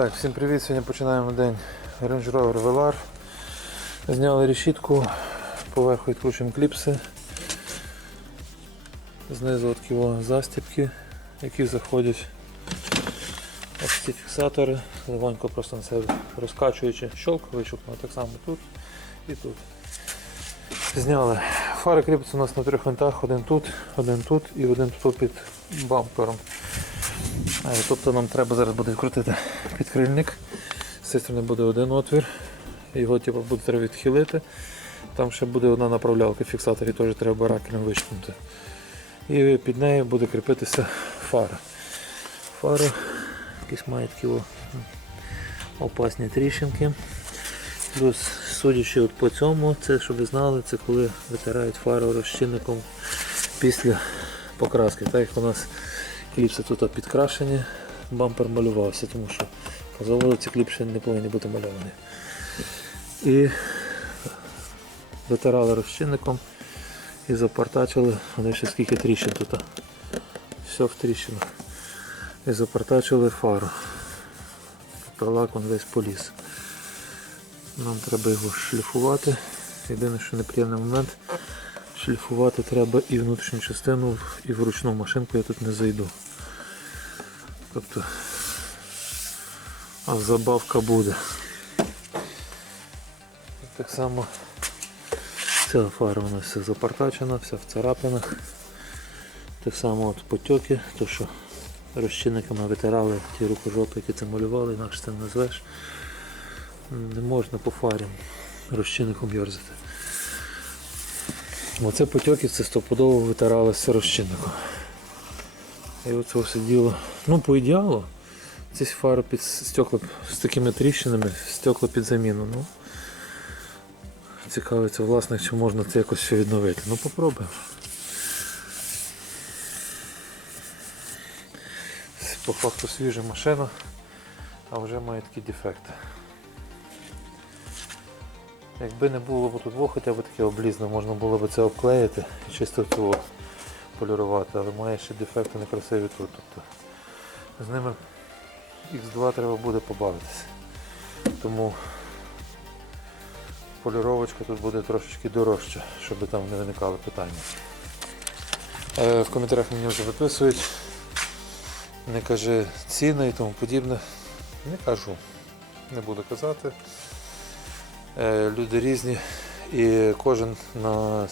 Так, всім привіт. Сьогодні починаємо день Range Rover Velar. Зняли решітку, поверху відкручуємо кліпси. Знизу от кіло застібки, які заходять. Ось ці фіксатори, легонько просто на себе розкачуючи, щелк, вищукнули так само тут і тут. Зняли. Фари кріпляться у нас на трьох винтах, один тут, один тут і один тут під бампером. Тобто нам треба зараз буде відкрутити підкрильник. З цієї сторони буде один отвір. Його типу, буде треба відхилити. Там ще буде одна направлялка фіксатор, і теж треба баракелем вичкнути. І під нею буде кріпитися фара. Фара якісь має такі опасні тріщинки. Плюс, судячи от по цьому, це щоб ви знали, це коли витирають фару розчинником після покраски. Так як у нас кліпси тут підкрашені, бампер малювався, тому що по заводу ці кліпси не повинні бути мальовані. І витирали розчинником і запартачили, вони ще скільки тріщин тут. Все в тріщинах. І запартачили фару. Пролак он весь поліз. Нам треба його шліфувати. Єдине, що неприємний момент, шліфувати треба і внутрішню частину, і вручну машинку я тут не зайду. Тобто а забавка буде. Так само ця фара нас вся запартачена, вся в царапинах. Так само от потьоки, то що розчинниками витирали ті рукожопи, які це малювали, інакше це не назвеш. Не можна по фарі розчинником йорзати. Оце потьоки це стопудово витиралося розчинником. І оце все діло. Ну, по ідеалу, ці фари під стекла з такими тріщинами, стекла під заміну. Ну, цікавиться власник, чи можна це якось все відновити. Ну попробуємо. По факту свіжа машина, а вже має такі дефекти. Якби не було б тут хоча б таке облізне, можна було б це обклеїти і чисто цього полірувати, але має ще дефекти некрасиві тут. Тобто з ними X2 треба буде побавитися. Тому поліровочка тут буде трошечки дорожча, щоб там не виникали питання. Е, В коментарях мені вже виписують, не кажи ціни і тому подібне. Не кажу, не буду казати. Е, Люди різні і кожен на,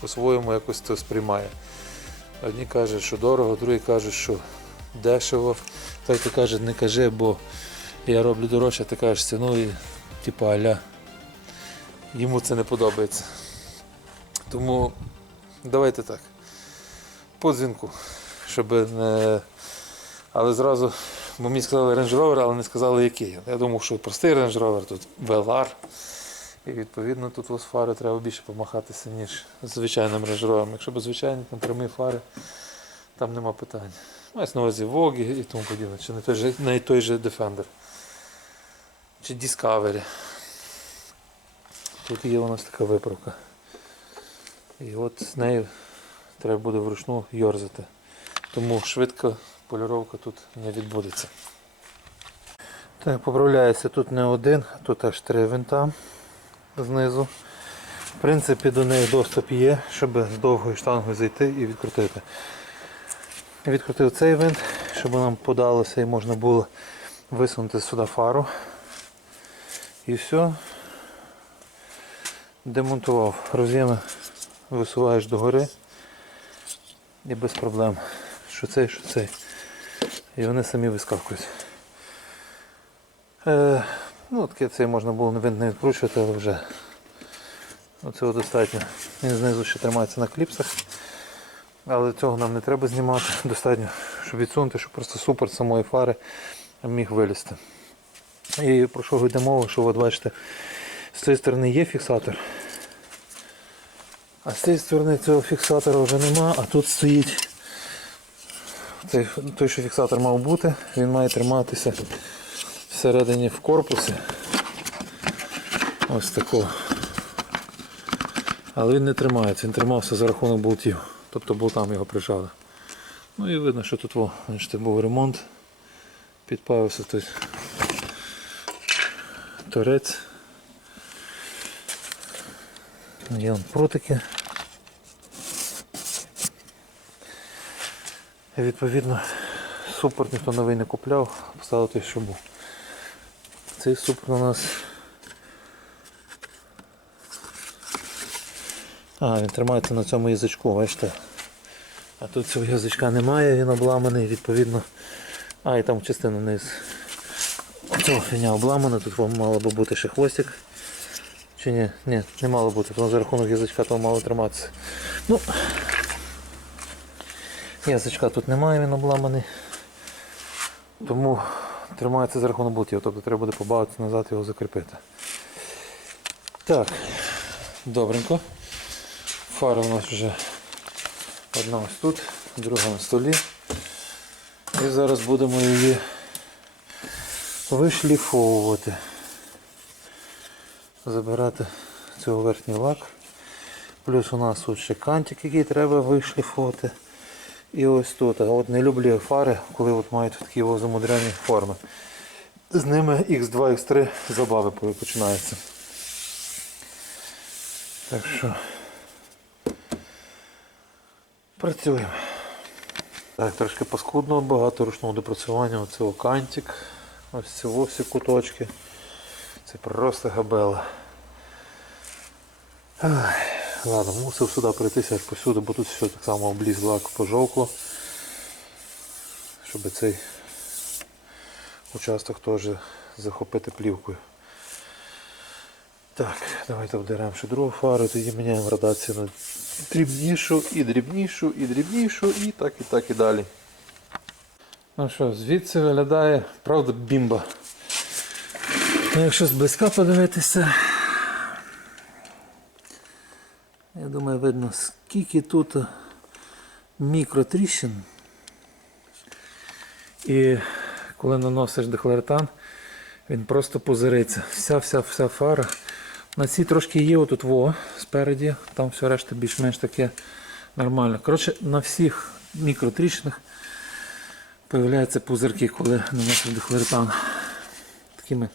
по-своєму якось це сприймає. Одні кажуть, що дорого, другі кажуть, що дешево. Той ти каже, не кажи, бо я роблю дорожче, ти кажеш ціну і типу аля. Йому це не подобається. Тому давайте так. По дзвінку, щоб не. Але зразу, бо мені сказали Range Rover, але не сказали який. Я думав, що простий Range Rover, тут Velar. І відповідно тут ось фари треба більше помахатися, ніж звичайним Range Rover. Якщо без звичайні там прямі фари, там нема питань. Мається на увазі Vogue і тому подібне, чи не той же, не той же Defender. Чи Discovery. Тут є у нас така виправка. І от з нею треба буде вручну йорзати. Тому швидко поліровка тут не відбудеться. Так, поправляється тут не один, тут аж три винта знизу. В принципі, до них доступ є, щоб з довгою штангою зайти і відкрутити. Відкрутив цей винт, щоб нам подалося і можна було висунути сюди фару. І все. Демонтував. Роз'єми висуваєш догори і без проблем. Що цей, що цей. І вони самі вискакують. Е, ну, таке цей можна було винт не відкручувати, але вже оцього достатньо. Він знизу ще тримається на кліпсах. Але цього нам не треба знімати. Достатньо, щоб відсунути, щоб просто супер самої фари міг вилізти. І про що йде мова, що от бачите, з цієї сторони є фіксатор. А з цієї сторони цього фіксатора вже нема, а тут стоїть той, той, що фіксатор мав бути, він має триматися всередині в корпусі. Ось такого. Але він не тримається, він тримався за рахунок болтів. Тобто болтам його прижали. Ну і видно, що тут о, бачите, був ремонт. Підпавився той торець. Є прутики. Відповідно супорт ніхто новий не купляв, поставив той, був. Цей супорт у нас. А, він тримається на цьому язичку, бачите. А тут цього язичка немає, він обламаний, відповідно. А, і там частина низ. Цього фіня обламана, тут вам мало би бути ще хвостик. Чи ні? Ні, не мало бути, тому за рахунок язичка то мало триматися. Ну, язичка тут немає, він обламаний. Тому тримається за рахунок болтів, тобто треба буде побавитися назад його закріпити. Так, добренько. Фара у нас вже одна ось тут, друга на столі. І зараз будемо її вишліфовувати. Забирати цього верхній лак. Плюс у нас тут ще кантик, який треба вишліфувати. І ось тут. От не люблю фари, коли от мають такі замудряні форми. З ними X2, X3 забави починаються. Так що працюємо. Так, трошки паскудно, багато ручного допрацювання. Оце кантик. Ось ці всі куточки. Це просто габела. Ай, ладно, мусив сюди пройтися аж посюди, бо тут все так само обліз лак пожовкло. Щоб цей участок теж захопити плівкою. Так, давайте обдеремо ще другу фару, тоді міняємо градацію на дрібнішу, і дрібнішу, і дрібнішу, і так, і так, і далі. Ну що, звідси виглядає, правда, бімба. Ну, якщо зблизька подивитися, я думаю, видно, скільки тут мікротріщин. І коли наносиш дехлоретан, він просто позириться. Вся вся вся фара. На цій трошки є отут во спереді, там все решта більш-менш таке нормально. Коротше, на всіх мікротріщинах появляються пузирки, коли наносиш дехлоретан. Такими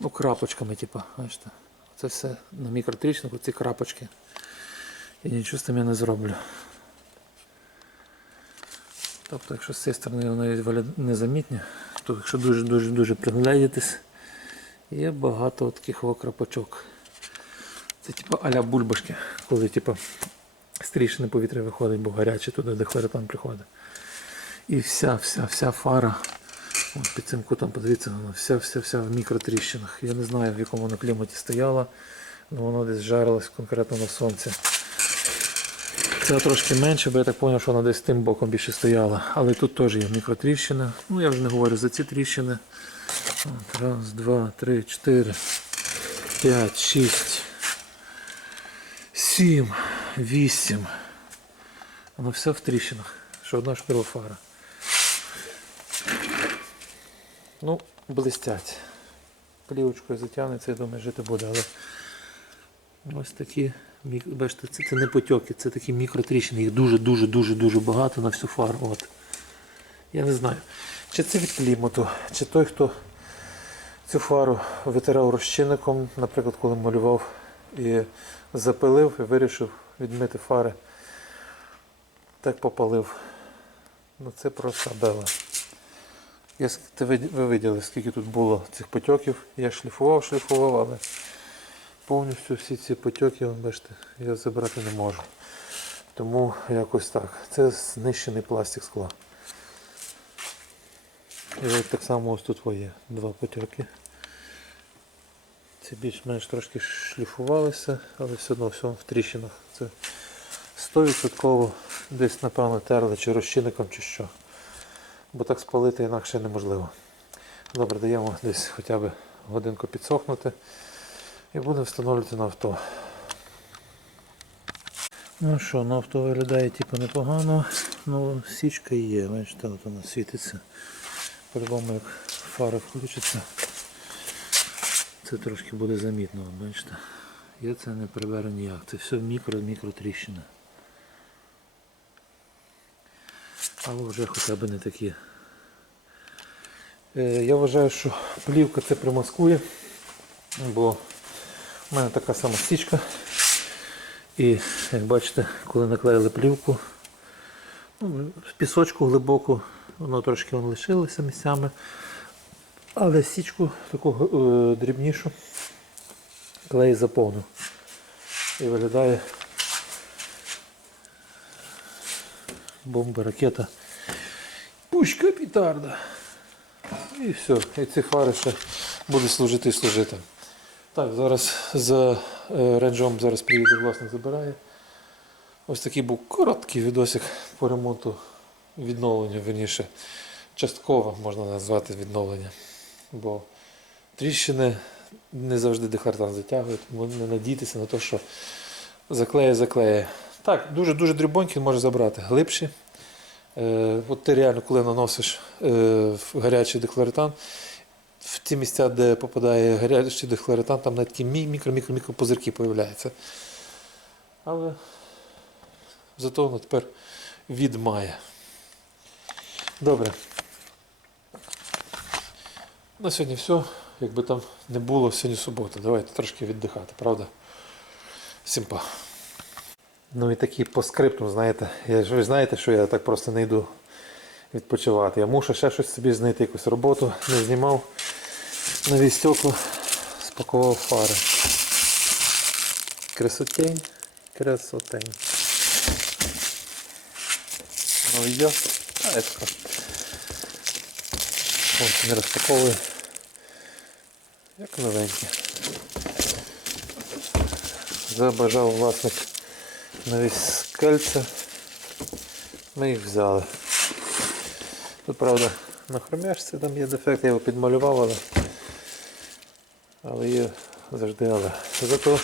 ну, крапочками, типу, бачите. Це все на мікротріщинах, оці крапочки. І нічого з тим я не зроблю. Тобто, якщо з цієї сторони навіть незамітні, то якщо дуже-дуже-дуже приглядітись, є багато таких о. Це типу аля бульбашки, коли типу, з тріщини повітря виходить, бо гаряче туди, де хлоретан приходить. І вся, вся, вся фара, от під цим кутом, подивіться, вона вся, вся, вся в мікротріщинах. Я не знаю, в якому вона кліматі стояла, але воно десь жарилось конкретно на сонці. Це трошки менше, бо я так зрозумів, що вона десь тим боком більше стояла. Але тут теж є мікротріщини. Ну я вже не говорю за ці тріщини. От, раз, два, три, чотири, п'ять, шість, сім, вісім. Воно все в тріщинах. Що одна що фара. Ну, блистять. Плівочкою затягнеться, я думаю, жити буде, але ось такі. Бачите, це, це не потьоки, це такі мікротріщини, їх дуже-дуже-дуже-дуже багато на всю фару. От. Я не знаю, чи це від клімату, чи той, хто цю фару витирав розчинником, наприклад, коли малював і запилив і вирішив відмити фари. Так попалив. Ну це просто бела. Я, ви, ви виділи, скільки тут було цих потьоків. Я шліфував, шліфував, але повністю всі ці потьоки, бачите, я забрати не можу. Тому якось так. Це знищений пластик скла. І от так само ось тут є два потьоки. Ці більш-менш трошки шліфувалися, але все одно все в тріщинах. Це 100% десь, напевно, терли чи розчинником, чи що. Бо так спалити інакше неможливо. Добре, даємо десь хоча б годинку підсохнути і будемо встановлювати на авто. Ну що, на авто виглядає типу непогано, ну січка є, бачите, от вона світиться. По-любому як фара включиться, це трошки буде замітно, бачите. Я це не приберу ніяк, це все мікро-мікро тріщина. Але вже хоча б не такі. Е, Я вважаю, що плівка це примаскує. бо в мене така сама стічка. І як бачите, коли наклеїли плівку, ну, в пісочку глибоку, воно трошки вон лишилося місцями. Але січку таку е, дрібнішу клей заповнив. І виглядає бомба, ракета. Пушка петарда. І все. І ці фари ще будуть служити і служити. Так, зараз за ренджом зараз приїде власник забирає. Ось такий був короткий відосик по ремонту відновлення, верніше. Частково можна назвати відновлення. Бо тріщини не завжди затягує, тому не надійтеся на те, що заклеє, заклеє. Так, дуже-дуже дрібонькі може забрати. Глибші. Е, от ти реально, коли наносиш е, гарячий декларатан, в ті місця, де попадає гарячий декларатан, там навіть такі мікро-мікро-мікро позирки появляються. Але зато воно тепер відмає. Добре. На сьогодні все. Якби там не було, сьогодні субота. Давайте трошки віддихати, правда? Всім па. Ну і такі по скрипту, знаєте, я ви знаєте, що я так просто не йду відпочивати. Я мушу ще щось собі знайти, якусь роботу, не знімав нові стекла, спакував фари. Красотень, красотень. Ну йде. А, я така. Ось не розпаковую. Як новенькі. Забажав власник нові скальця. Ми їх взяли. Тут, правда, на хромяшці там є дефект, я його підмалював, але, але є завжди але. Зато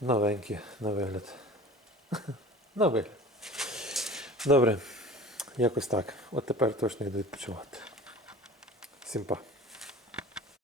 новенькі на вигляд. на вигляд. Добре, якось так. От тепер точно йду відпочивати. Всім па.